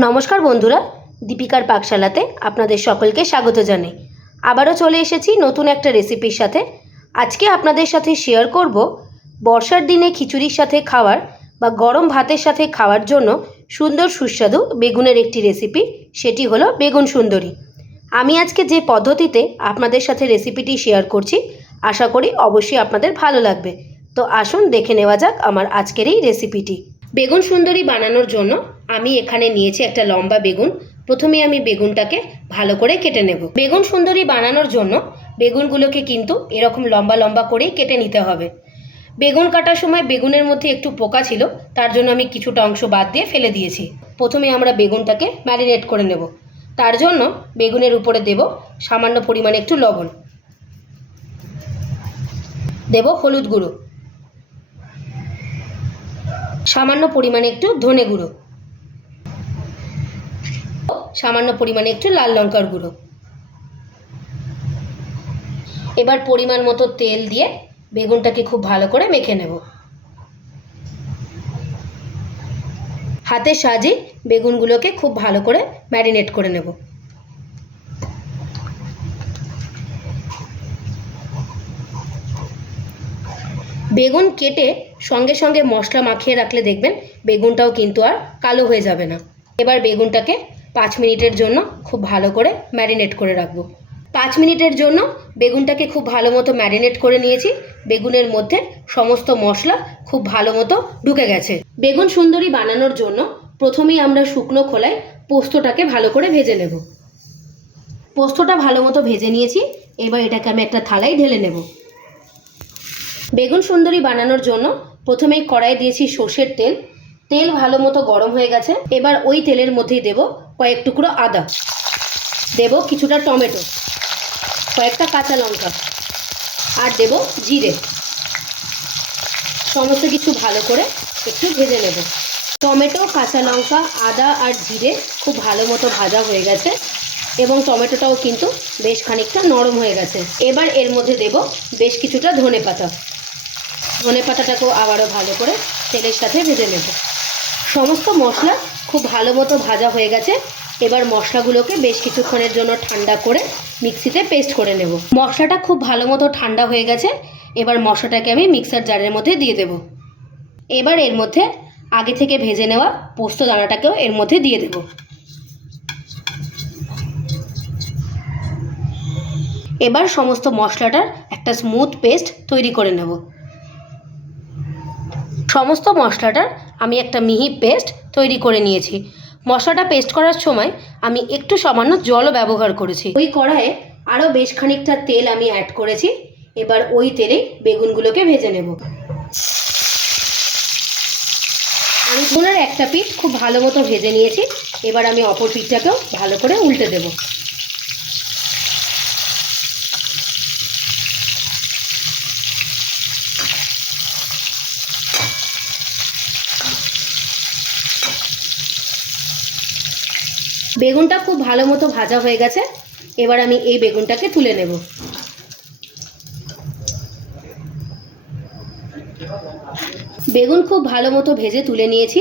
নমস্কার বন্ধুরা, দীপিকার পাকশালাতে আপনাদের সকলকে স্বাগত জানাই। আবারও চলে এসেছি নতুন একটা রেসিপির সাথে। আজকে আপনাদের সাথে শেয়ার করব বর্ষার দিনে খিচুড়ির সাথে খাওয়ার বা গরম ভাতের সাথে খাওয়ার জন্য সুন্দর সুস্বাদু বেগুনের একটি রেসিপি সেটি হলো বেগুন সুন্দরী। আমি আজকে যে পদ্ধতিতে আপনাদের সাথে রেসিপিটি শেয়ার করছি, আশা করি অবশ্যই আপনাদের ভালো লাগবে। তো আসুন দেখে নেওয়া যাক আমার আজকের এই রেসিপিটি বেগুন সুন্দরী বানানোর জন্য আমি এখানে নিয়েছি একটা লম্বা বেগুন। প্রথমে আমি বেগুনটাকে ভালো করে কেটে নেব। বেগুন সুন্দরী বানানোর জন্য বেগুনগুলোকে কিন্তু এরকম লম্বা লম্বা করেই কেটে নিতে হবে। বেগুন কাটার সময় বেগুনের মধ্যে একটু পোকা ছিল, তার জন্য আমি কিছুটা অংশ বাদ দিয়ে ফেলে দিয়েছি। প্রথমে আমরা বেগুনটাকে ম্যারিনেট করে নেব। তার জন্য বেগুনের উপরে দেব সামান্য পরিমাণে একটু লবণ। দেব হলুদ গুঁড়ো। সামান্য পরিমাণে একটু ধনে গুঁড়ো। সামান্য পরিমাণে একটু লাল লঙ্কার গুঁড়ো। এবার পরিমাণ মতো তেল দিয়ে বেগুনটাকে খুব ভালো করে মেখে নেব। হাতের সাহায্যে বেগুনগুলোকে খুব ভালো করে ম্যারিনেট করে নেব। বেগুন কেটে সঙ্গে সঙ্গে মশলা মাখিয়ে রাখলে দেখবেন বেগুনটাও কিন্তু আর কালো হয়ে যাবে না। এবার বেগুনটাকে পাঁচ মিনিটের জন্য খুব ভালো করে ম্যারিনেট করে রাখব। পাঁচ মিনিটের জন্য বেগুনটাকে খুব ভালো মতো ম্যারিনেট করে নিয়েছি। বেগুনের মধ্যে সমস্ত মশলা খুব ভালো মতো ঢুকে গেছে। বেগুন সুন্দরী বানানোর জন্য প্রথমেই আমরা শুকনো খোলায় পোস্তটাকে ভালো করে ভেজে নেব। পোস্তটা ভালো মতো ভেজে নিয়েছি। এবার এটাকে আমি একটা থালায় ঢেলে নেব। বেগুন সুন্দরী বানানোর জন্য প্রথমেই কড়াই দিয়েছি সর্ষের তেল। তেল ভালো মতো গরম হয়ে গেছে, এবার ওই তেলের মধ্যেই দেব কয়েক টুকরো আদা। দেব কিছুটা টমেটো, কয়েকটা কাঁচা লঙ্কা, আর দেব জিরে। সমস্ত কিছু ভালো করে একটু ভেজে নেব। টমেটো, কাঁচা লঙ্কা, আদা আর জিরে খুব ভালো মতো ভাজা হয়ে গেছে, এবং টমেটোটাও কিন্তু বেশ খানিকটা নরম হয়ে গেছে। এবার এর মধ্যে দেব বেশ কিছুটা ধনে পাতা ধনে পাতাটাকেও আবারও ভালো করে তেলের সাথে ভেজে নেব। সমস্ত মশলা খুব ভালো মতো ভাজা হয়ে গেছে। এবার মশলাগুলোকে বেশ কিছুক্ষণের জন্য ঠান্ডা করে মিক্সিতে পেস্ট করে নেব। মশলাটা খুব ভালো মতো ঠান্ডা হয়ে গেছে। এবার মশলাটাকে আমি মিক্সার জারের মধ্যে দিয়ে দেব। এবার এর মধ্যে আগে থেকে ভেজে নেওয়া পোস্ত দানাটাকেও এর মধ্যে দিয়ে দেব। এবার সমস্ত মশলাটার একটা স্মুথ পেস্ট তৈরি করে নেব। সমস্ত মশলাটার আমি একটা মিহি পেস্ট তৈরি করে নিয়েছি। মশলাটা পেস্ট করার সময় আমি একটু সামান্য জলও ব্যবহার করেছি। ওই কড়াইয়ে আরও বেশ খানিকটা তেল আমি অ্যাড করেছি। এবার ওই তেলেই বেগুনগুলোকে ভেজে নেব। আমি বেগুনের একটা পিঠ খুব ভালো মতো ভেজে নিয়েছি। এবার আমি অপর পিঠটাকেও ভালো করে উল্টে দেবো। বেগুনটা খুব ভালো মতো ভাজা হয়ে গেছে। এবার আমি এই বেগুনটাকে তুলে নেব। বেগুন খুব ভালো মতো ভেজে তুলে নিয়েছি।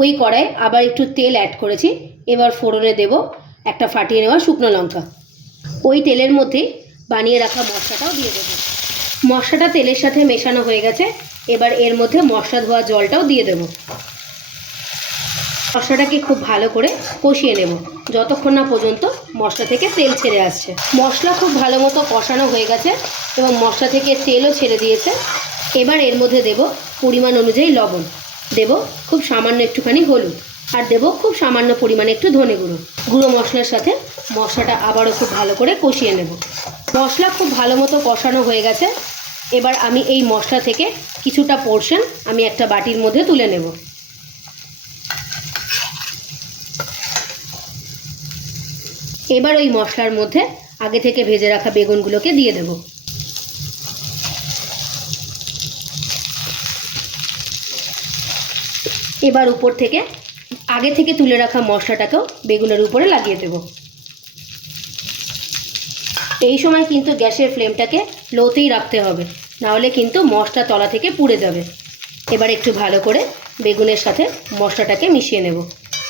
ওই কড়াই আবার একটু তেল অ্যাড করেছি। এবার ফোড়নে দেব একটা ফাটিয়ে নেওয়া শুকনো লঙ্কা। ওই তেলের মধ্যে বানিয়ে রাখা মশলাটাও দিয়ে দেবো। মশলাটা তেলের সাথে মেশানো হয়ে গেছে। এবার এর মধ্যে মশলা ধোয়া জলটাও দিয়ে দেবো। মশলাটাকে খুব ভালো করে কষিয়ে নেব। যতক্ষণ না পর্যন্ত মশলা থেকে তেল ছেড়ে আসছে। মশলা খুব ভালো মতো কষানো হয়ে গেছে এবং মশলা থেকে তেলও ছেড়ে দিয়েছে। এবার এর মধ্যে দেব পরিমাণ অনুযায়ী লবণ। দেব খুব সামান্য একটুখানি হলুদ। আর দেব খুব সামান্য পরিমাণে একটু ধনে গুঁড়ো। গুঁড়ো মশলার সাথে মশলাটা আবারও খুব ভালো করে কষিয়ে নেব। মশলা খুব ভালো মতো কষানো হয়ে গেছে। এবার আমি এই মশলা থেকে কিছুটা পোর্শন আমি একটা বাটির মধ্যে তুলে নেব। এবার ওই মশলার মধ্যে আগে থেকে ভেজে রাখা বেগুনগুলোকে দিয়ে দেব। এবার উপর থেকে, আগে থেকে তুলে রাখা মশলাটাকেও বেগুনের উপরে লাগিয়ে দেব। এই সময় কিন্তু গ্যাসের ফ্লেমটাকে লোতেই রাখতে হবে, নাহলে কিন্তু মশলা তলা থেকে পুড়ে যাবে। এবার একটু ভালো করে বেগুনের সাথে মশলাটাকে মিশিয়ে নেব।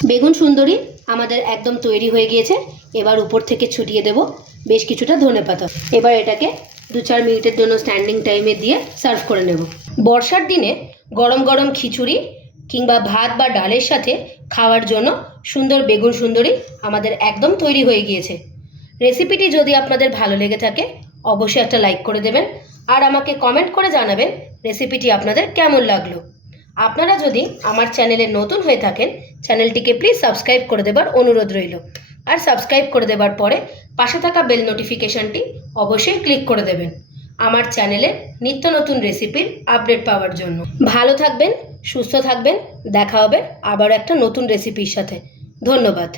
বেগুন সুন্দরী আমাদের একদম তৈরি হয়ে গিয়েছে। এবার উপর থেকে ছুটিয়ে দেব বেশ কিছুটা ধনে পাতা। এবার এটাকে দু চার মিনিটের জন্য স্ট্যান্ডিং টাইমে দিয়ে সার্ভ করে নেব। বর্ষার দিনে গরম গরম খিচুড়ি কিংবা ভাত বা ডালের সাথে খাওয়ার জন্য সুন্দর বেগুন সুন্দরী আমাদের একদম তৈরি হয়ে গিয়েছে। রেসিপিটি যদি আপনাদের ভালো লেগে থাকে, অবশ্যই একটা লাইক করে দেবেন। আর আমাকে কমেন্ট করে জানাবেন রেসিপিটি আপনাদের কেমন লাগল। আপনারা যদি আমার চ্যানেলে নতুন হয়ে থাকেন, চ্যানেলটিকে প্লিজ সাবস্ক্রাইব করে দেবার অনুরোধ রইল। আর সাবস্ক্রাইব করে দেবার পরে পাশে থাকা বেল নোটিফিকেশানটি অবশ্যই ক্লিক করে দেবেন। আমার চ্যানেলে নিত্য নতুন রেসিপির আপডেট পাওয়ার জন্য। ভালো থাকবেন, সুস্থ থাকবেন, দেখা হবে আবার একটা নতুন রেসিপির সাথে। ধন্যবাদ।